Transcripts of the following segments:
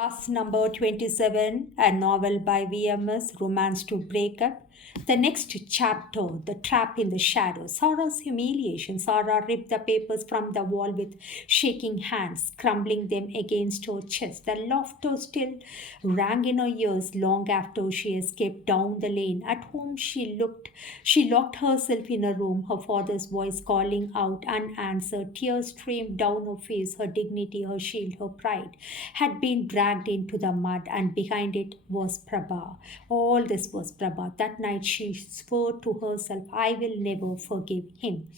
SARA'S number 27, a novel by VMS, Romance to Breakup. The next chapter, The Trap in the Shadows. SARA'S humiliation. SARA ripped the papers from the wall with shaking hands, crumbling them against her chest. The laughter still rang in her ears long after she escaped down the lane. At home, she locked herself in a room, her father's voice calling out unanswered. Tears streamed down her face, her dignity, her shield, her pride had been dragged into the mud, and behind it was Prabha. All this was Prabha. That night she swore to herself, I will never forgive him.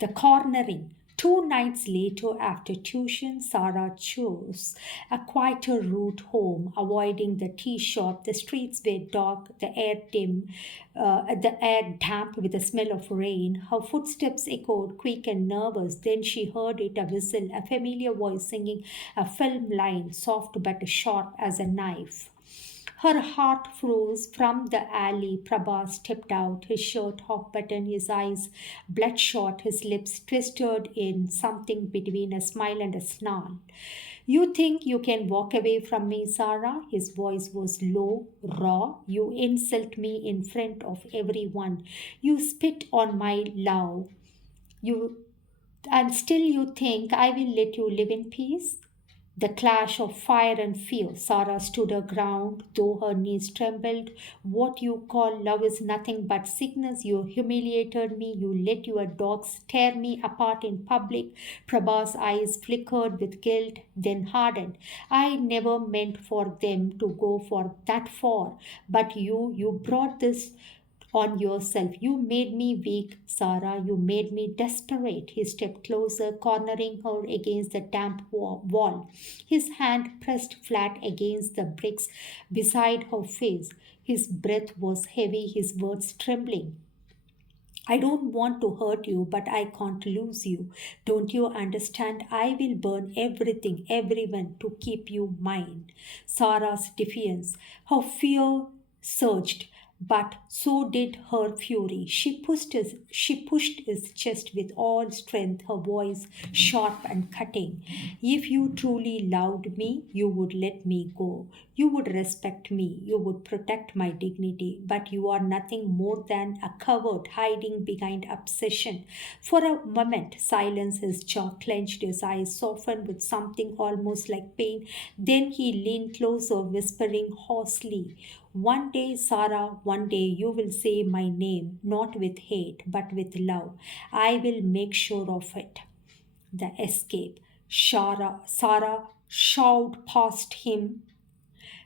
The cornering. 2 nights later, after tuition, Sarah chose a quieter route home, avoiding the tea shop. The streets were dark, the air damp with the smell of rain. Her footsteps echoed, quick and nervous. Then she heard it, a whistle, a familiar voice singing a film line, soft but sharp as a knife. Her heart froze. From the alley. Prabha stepped out, his shirt half buttoned, his eyes bloodshot, his lips twisted in something between a smile and a snarl. You think you can walk away from me, Sarah? His voice was low, raw. You insult me in front of everyone. You spit on my love. You and still you think I will let you live in peace? The clash of fire and fear. Sarah stood her ground, though her knees trembled. What you call love is nothing but sickness. You humiliated me. You let your dogs tear me apart in public. Prabha's eyes flickered with guilt, then hardened. I never meant for them to go for that far. But you brought this on yourself. You made me weak, Sarah. You made me desperate. He stepped closer, cornering her against the damp wall. His hand pressed flat against the bricks beside her face. His breath was heavy, his words trembling. I don't want to hurt you, but I can't lose you. Don't you understand? I will burn everything, everyone to keep you mine. Sarah's defiance. Her fear surged, but so did her fury. She pushed his chest with all strength, her voice sharp and cutting. If you truly loved me, you would let me go. You would respect me. You would protect my dignity. But you are nothing more than a coward hiding behind obsession. For a moment, silence, his jaw clenched, his eyes softened with something almost like pain. Then he leaned closer, whispering hoarsely, one day, Sarah, one day you will say my name, not with hate, but with love. I will make sure of it. The escape. Sarah shouted past him,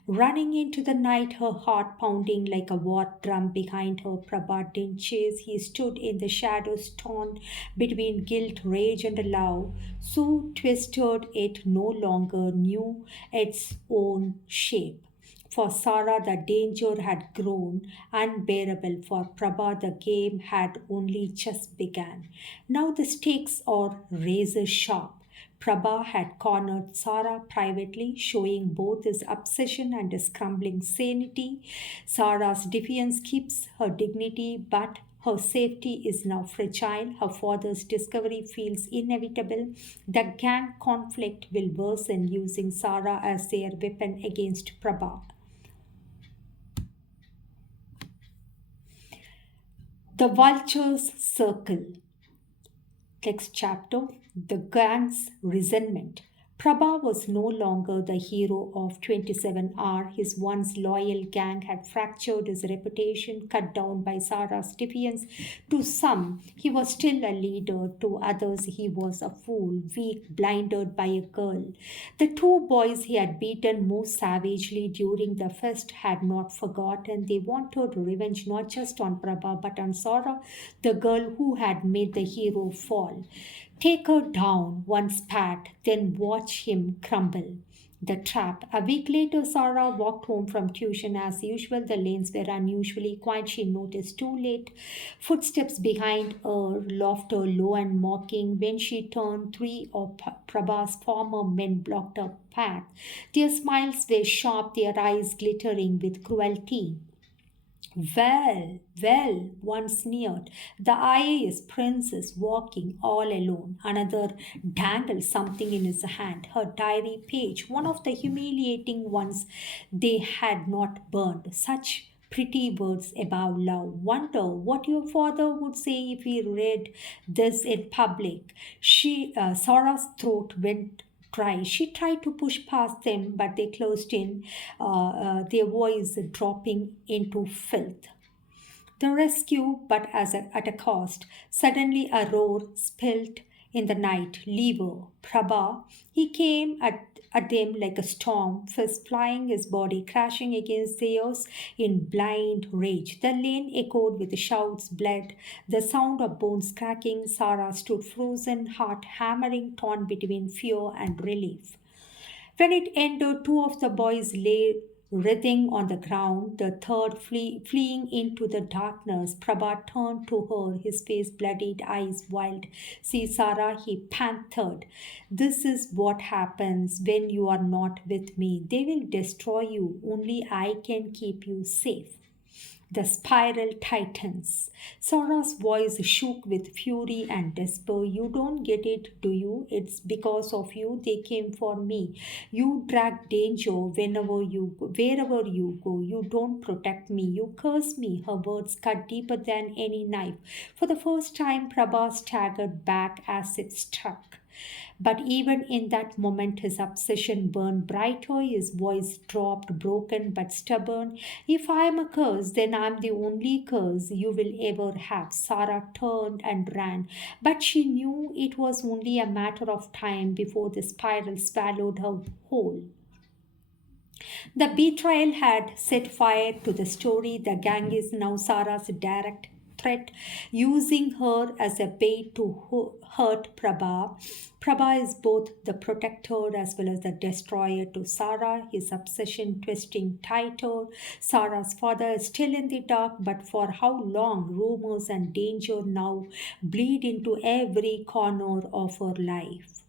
running into the night, her heart pounding like a war drum behind her. Prabha didn't chase. He stood in the shadows, torn between guilt, rage, and love, so twisted it no longer knew its own shape. For Sarah, the danger had grown unbearable. For Prabha, the game had only just begun. Now the stakes are razor sharp. Prabha had cornered Sarah privately, showing both his obsession and his crumbling sanity. Sarah's defiance keeps her dignity, but her safety is now fragile. Her father's discovery feels inevitable. The gang conflict will worsen, using Sarah as their weapon against Prabha. The vultures circle. Next chapter, the gang's resentment. Prabha was no longer the hero of 27R. His once loyal gang had fractured his reputation, cut down by Sarah's defiance. To some, he was still a leader. To others, he was a fool, weak, blinded by a girl. The two boys he had beaten most savagely during the fest had not forgotten. They wanted revenge not just on Prabha but on Sarah, the girl who had made the hero fall. Take her down, one spat, then watch him crumble. The trap. A week later, Sarah walked home from tuition as usual. The lanes were unusually quiet. She noticed too late footsteps behind her, laughter low and mocking. When she turned, three of Prabha's former men blocked her path. Their smiles were sharp, their eyes glittering with cruelty. Well, one sneered. The IAS prince is walking all alone. Another dangled something in his hand, her diary page, one of the humiliating ones they had not burned. Such pretty words about love. Wonder what your father would say if he read this in public. Sarah's throat went dry. She tried to push past them, but they closed in, their voice dropping into filth. The rescue, but at a cost. Suddenly a roar spilled in the night. Lever, Prabha. He came at them like a storm, fist flying, his body crashing against theirs in blind rage. The lane echoed with shouts, blood, the sound of bones cracking. Sarah stood frozen, heart hammering, torn between fear and relief. When it ended, two of the boys lay writhing on the ground, the third fleeing into the darkness. Prabha turned to her, his face bloodied, eyes wild. See, Sarah, he panted. This is what happens when you are not with me. They will destroy you. Only I can keep you safe. The spiral tightens. Sora's voice shook with fury and despair. You don't get it, do you? It's because of you they came for me. You drag danger wherever you go. You don't protect me. You curse me. Her words cut deeper than any knife. For the first time, Prabha staggered back as it struck. But even in that moment, his obsession burned brighter, his voice dropped, broken but stubborn. If I am a curse, then I am the only curse you will ever have. Sarah turned and ran, but she knew it was only a matter of time before the spiral swallowed her whole. The betrayal had set fire to the story. The gang is now Sarah's direct threat, using her as a bait to hurt Prabha. Prabha is both the protector as well as the destroyer to Sarah, his obsession twisting tighter. Sarah's father is still in the dark, but for how long? Rumors and danger now bleed into every corner of her life.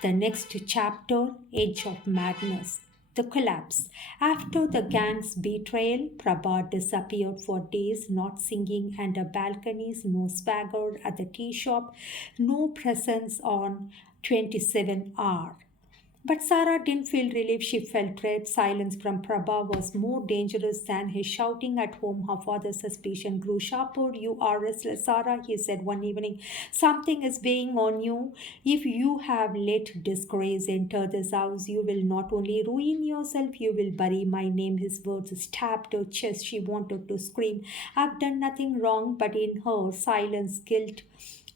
The next chapter, Edge of Madness. The collapse. After the gang's betrayal, Prabha disappeared for days, not singing under balconies, no swagger at the tea shop, no presence on 27 hour. But Sarah didn't feel relief, she felt dread. Silence from Prabha was more dangerous than his shouting at home. Her father's suspicion grew sharper. You are restless, Sarah, he said one evening. Something is weighing on you. If you have let disgrace enter this house, you will not only ruin yourself, you will bury my name. His words stabbed her chest. She wanted to scream. I've done nothing wrong, but in her silence, guilt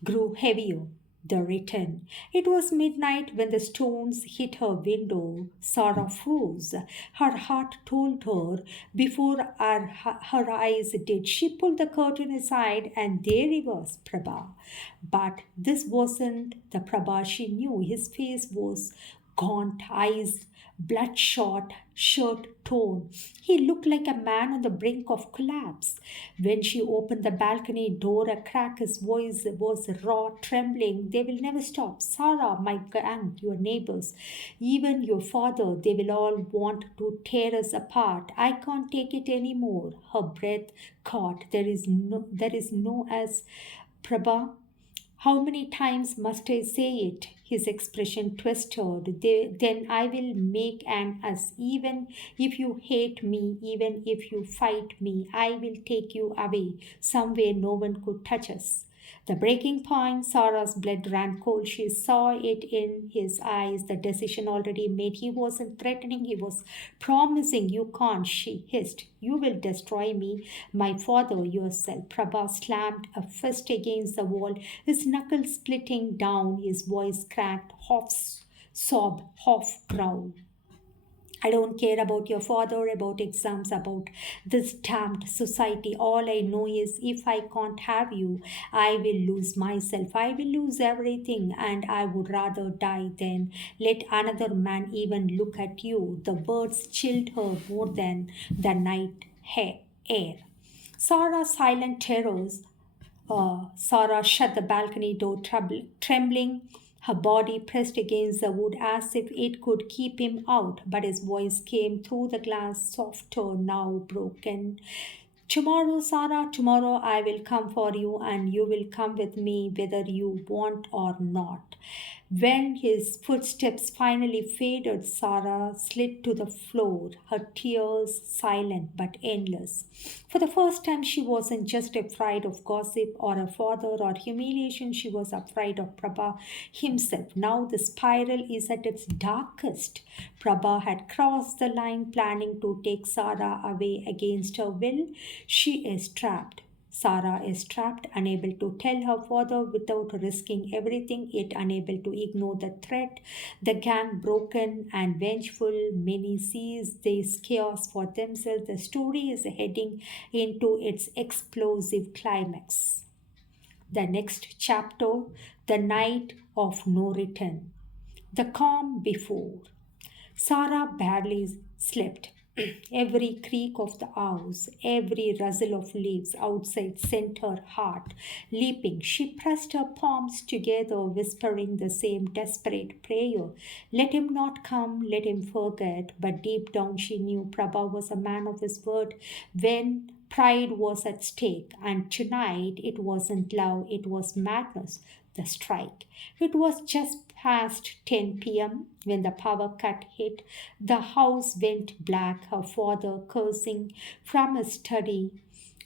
grew heavier. The return. It was midnight when the stones hit her window. Sarah froze. Her heart told her before her eyes did. She pulled the curtain aside, and there he was, Prabha. But this wasn't the Prabha she knew. His face was gaunt, eyes bloodshot, shirt torn. He looked like a man on the brink of collapse. When she opened the balcony door a crack, his voice was raw, trembling. They will never stop. Sarah, my gang, your neighbors, even your father, they will all want to tear us apart. I can't take it anymore. Her breath caught. There is no as Prabha. How many times must I say it? His expression twisted. Then I will make an us. Even if you hate me, even if you fight me, I will take you away, somewhere no one could touch us. The breaking point, Sarah's blood ran cold. She saw it in his eyes, the decision already made. He wasn't threatening, he was promising. You can't, she hissed. You will destroy me, my father, yourself. Prabha slammed a fist against the wall, his knuckles splitting down, his voice cracked, half sob, half growl. I don't care about your father, about exams, about this damned society. All I know is if I can't have you, I will lose myself. I will lose everything, and I would rather die than let another man even look at you. The words chilled her more than the night air. Sarah's silent terrors. Sarah shut the balcony door, trembling, her body pressed against the wood as if it could keep him out. But his voice came through the glass, softer, now broken. Tomorrow, Sarah, tomorrow I will come for you and you will come with me whether you want or not. When his footsteps finally faded, Sarah slid to the floor, her tears silent but endless. For the first time, she wasn't just afraid of gossip or a father or humiliation, she was afraid of Prabha himself. Now the spiral is at its darkest. Prabha had crossed the line, planning to take Sarah away against her will. She is trapped. Sarah is trapped, unable to tell her father without risking everything, yet unable to ignore the threat. The gang, broken and vengeful, many sees this chaos for themselves. The story is heading into its explosive climax. The next chapter, the night of no return. The calm before. Sarah barely slept. Every creak of the house, every rustle of leaves outside sent her heart leaping. She pressed her palms together, whispering the same desperate prayer. Let him not come, let him forget. But deep down she knew Prabha was a man of his word when pride was at stake. And tonight it wasn't love, it was madness. The strike. It was just past 10 p.m. when the power cut hit. The house went black, her father cursing from his study,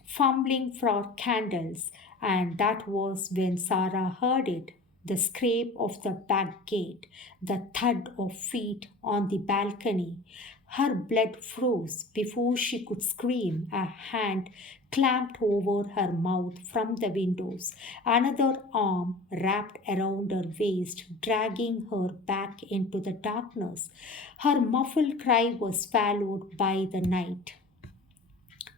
fumbling for candles, and that was when Sarah heard it. The scrape of the back gate, the thud of feet on the balcony. Her blood froze before she could scream. A hand clamped over her mouth from the windows. Another arm wrapped around her waist, dragging her back into the darkness. Her muffled cry was swallowed by the night.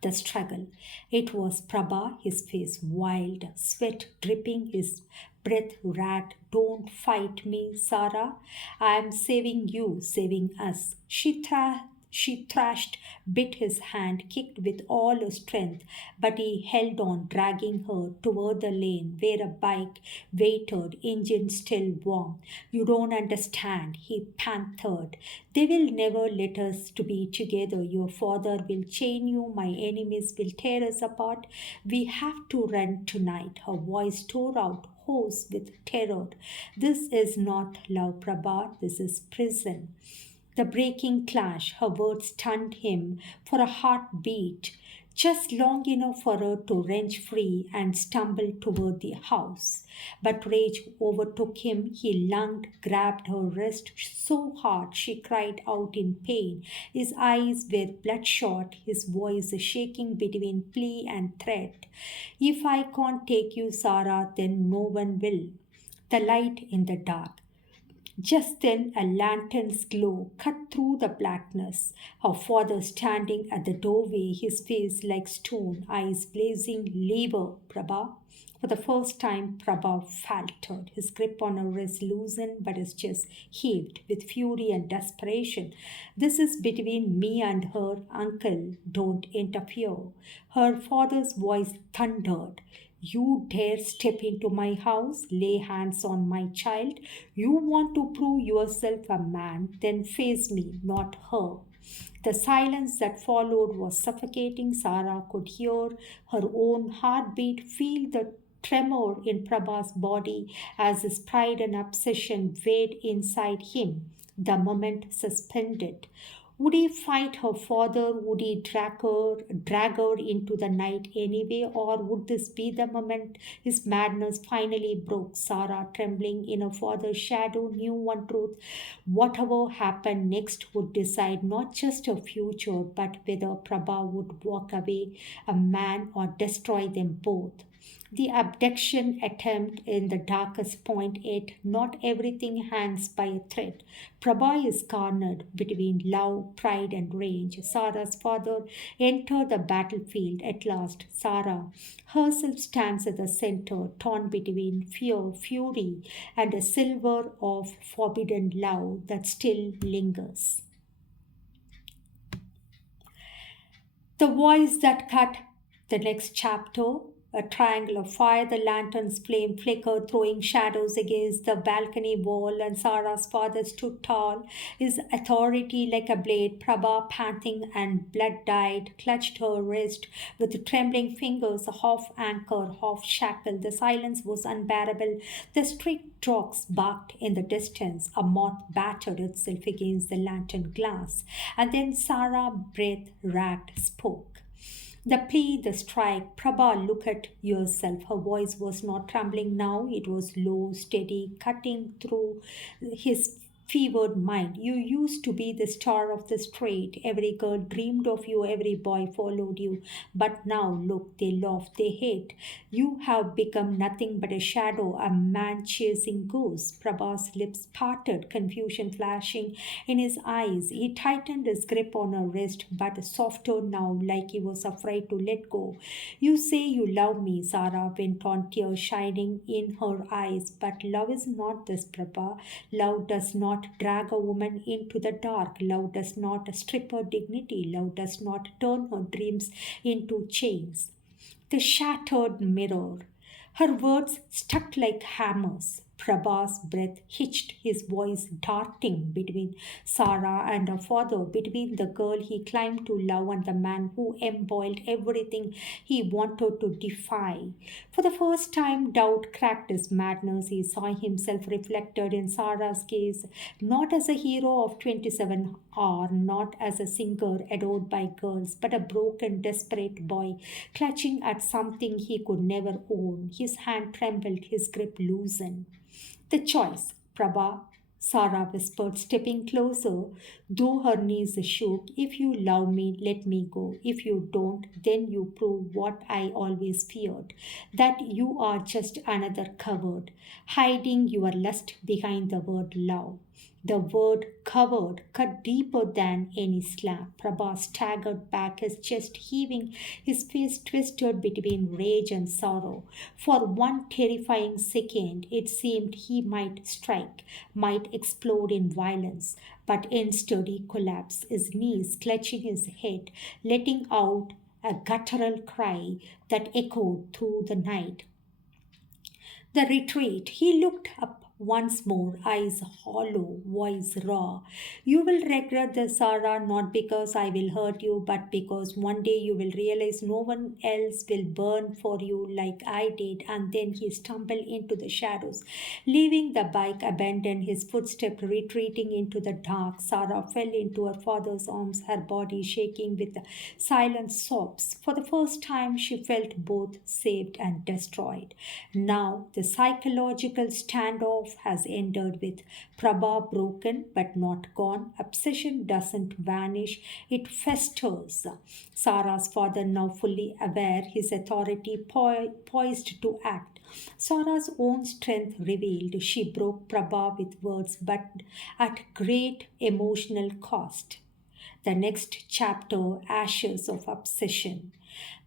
The struggle. It was Prabha, his face wild, sweat dripping, his breath rat. Don't fight me, Sarah. I am saving you, saving us. She thrashed, bit his hand, kicked with all her strength, but he held on, dragging her toward the lane where a bike waited, engine still warm. You don't understand, he panted. They will never let us to be together. Your father will chain you, my enemies will tear us apart. We have to run tonight. Her voice tore out, hoarse with terror. This is not love, Prabha, this is prison. The breaking clash, her words stunned him for a heartbeat, just long enough for her to wrench free and stumble toward the house. But rage overtook him. He lunged, grabbed her wrist so hard she cried out in pain. His eyes were bloodshot, his voice shaking between plea and threat. If I can't take you, Sarah, then no one will. The light in the dark. Just then a lantern's glow cut through the blackness. Her father standing at the doorway, his face like stone, eyes blazing. Leave her, Prabha. For the first time, Prabha faltered. His grip on her wrist loosened, but his chest heaved with fury and desperation. This is between me and her, uncle. Don't interfere. Her father's voice thundered. You dare step into my house, lay hands on my child. You want to prove yourself a man, then face me, not her. The silence that followed was suffocating. Sarah could hear her own heartbeat, feel the tremor in Prabha's body as his pride and obsession weighed inside him. The moment suspended. Would he fight her father? Would he drag her into the night anyway? Or would this be the moment his madness finally broke? Sarah, trembling in her father's shadow, knew one truth. Whatever happened next would decide not just her future, but whether Prabha would walk away a man or destroy them both. The abduction attempt in the darkest point, yet not everything hangs by a thread. Prabha is cornered between love, pride, and rage. Sarah's father entered the battlefield at last. Sarah herself stands at the center, torn between fear, fury, and a silver of forbidden love that still lingers. The voice that cut the next chapter. A triangle of fire, the lantern's flame flickered, throwing shadows against the balcony wall, and Sarah's father stood tall, his authority like a blade. Prabha, panting and blood-dyed, clutched her wrist with trembling fingers, half anchor, half shackle. The silence was unbearable. The street dogs barked in the distance. A moth battered itself against the lantern glass. And then Sarah, breath racked, spoke. The plea, the strike, Prabha, look at yourself. Her voice was not trembling now, it was low, steady, cutting through his fevered mind. You used to be the star of the street. Every girl dreamed of you, every boy followed you. But now, look, they laugh, they hate. You have become nothing but a shadow, a man chasing ghosts. Prabha's lips parted, confusion flashing in his eyes. He tightened his grip on her wrist, but softer now, like he was afraid to let go. You say you love me, Sarah went on, tears shining in her eyes. But love is not this, Prabha. Love does not drag a woman into the dark. Love does not strip her dignity. Love does not turn her dreams into chains. The shattered mirror. Her words stuck like hammers. Prabha's breath hitched, his voice darting between Sarah and her father, between the girl he climbed to love and the man who embodied everything he wanted to defy. For the first time, doubt cracked his madness. He saw himself reflected in Sarah's gaze, not as a hero of 27 or not as a singer adored by girls, but a broken, desperate boy clutching at something he could never own. His hand trembled, his grip loosened. The choice, Prabha, Sarah whispered, stepping closer, though her knees shook. If you love me, let me go. If you don't, then you prove what I always feared, that you are just another coward, hiding your lust behind the word love. The word covered cut deeper than any slap. Prabha staggered back, his chest heaving, his face twisted between rage and sorrow. For one terrifying second, it seemed he might strike, might explode in violence, but instead he collapsed, his knees clutching his head, letting out a guttural cry that echoed through the night. The retreat. He looked up once more, eyes hollow, voice raw. You will regret this, Sarah, not because I will hurt you, but because one day you will realize no one else will burn for you like I did. And then he stumbled into the shadows, leaving the bike abandoned, his footsteps retreating into the dark. Sarah fell into her father's arms, her body shaking with silent sobs. For the first time, she felt both saved and destroyed. Now, the psychological standoff has ended with Prabha broken but not gone. Obsession doesn't vanish, it festers. Sarah's father, now fully aware, his authority poised to act. Sarah's own strength revealed. She broke Prabha with words, but at great emotional cost. The next chapter, Ashes of Obsession.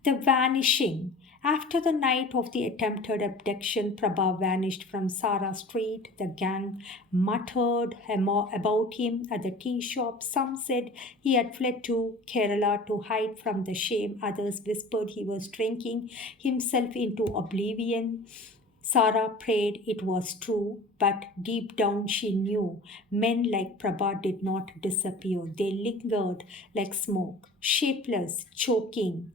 The vanishing. After the night of the attempted abduction, Prabha vanished from Sarah Street. The gang muttered about him at the tea shop. Some said he had fled to Kerala to hide from the shame. Others whispered he was drinking himself into oblivion. Sarah prayed it was true, but deep down she knew men like Prabha did not disappear. They lingered like smoke, shapeless, choking,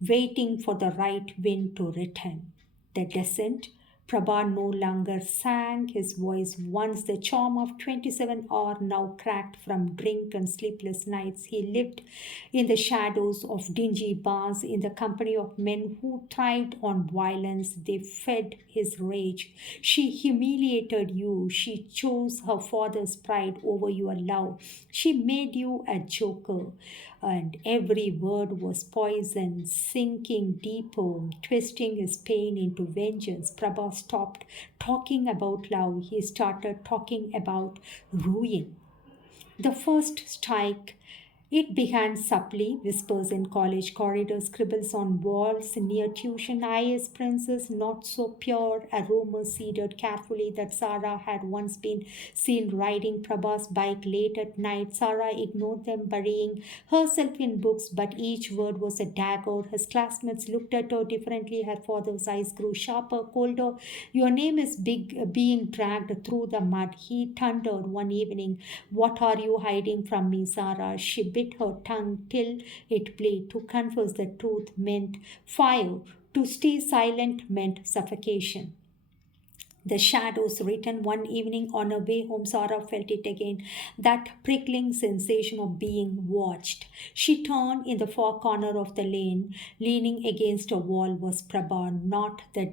waiting for the right wind to return. The descent, Prabha no longer sang his voice once. The charm of 27 hour now cracked from drink and sleepless nights. He lived in the shadows of dingy bars in the company of men who thrived on violence. They fed his rage. She humiliated you. She chose her father's pride over your love. She made you a joker, and every word was poison, sinking deeper, twisting his pain into vengeance. Prabha stopped talking about love. He started talking about ruin. The first strike It began subtly, whispers in college corridors, scribbles on walls near tuition, IS princess, not so pure, a rumor seeded carefully that Sarah had once been seen riding Prabha's bike late at night. Sarah ignored them, burying herself in books, but each word was a dagger. His classmates looked at her differently. Her father's eyes grew sharper, colder. Your name is being dragged through the mud. He thundered one evening. What are you hiding from me, Sarah? She bit her tongue till it bled. To confess the truth meant fire. To stay silent meant suffocation. The shadows written one evening on her way home, Sarah felt it again, that prickling sensation of being watched. She turned in the far corner of the lane. Leaning against a wall was Prabha, not the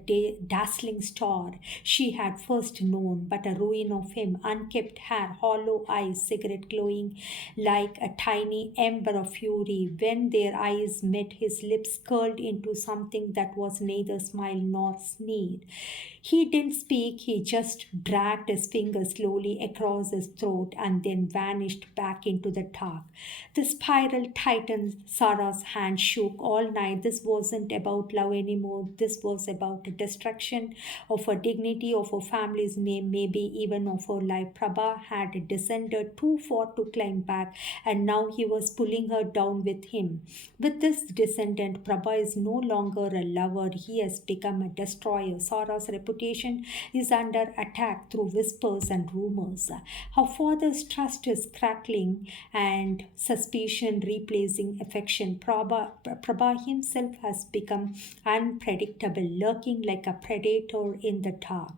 dazzling star she had first known, but a ruin of him, unkempt hair, hollow eyes, cigarette glowing like a tiny ember of fury. When their eyes met, his lips curled into something that was neither smile nor sneer. He didn't speak, he just dragged his finger slowly across his throat and then vanished back into the dark. The spiral tightened. Sarah's hand shook all night. This wasn't about love anymore. This was about the destruction of her dignity, of her family's name, maybe even of her life. Prabha had descended too far to climb back, and now he was pulling her down with him. With this descendant, Prabha is no longer a lover. He has become a destroyer. Sarah's reputation is under attack through whispers and rumors. Her father's trust is crackling and suspicion replacing affection. Prabha himself has become unpredictable, lurking like a predator in the dark.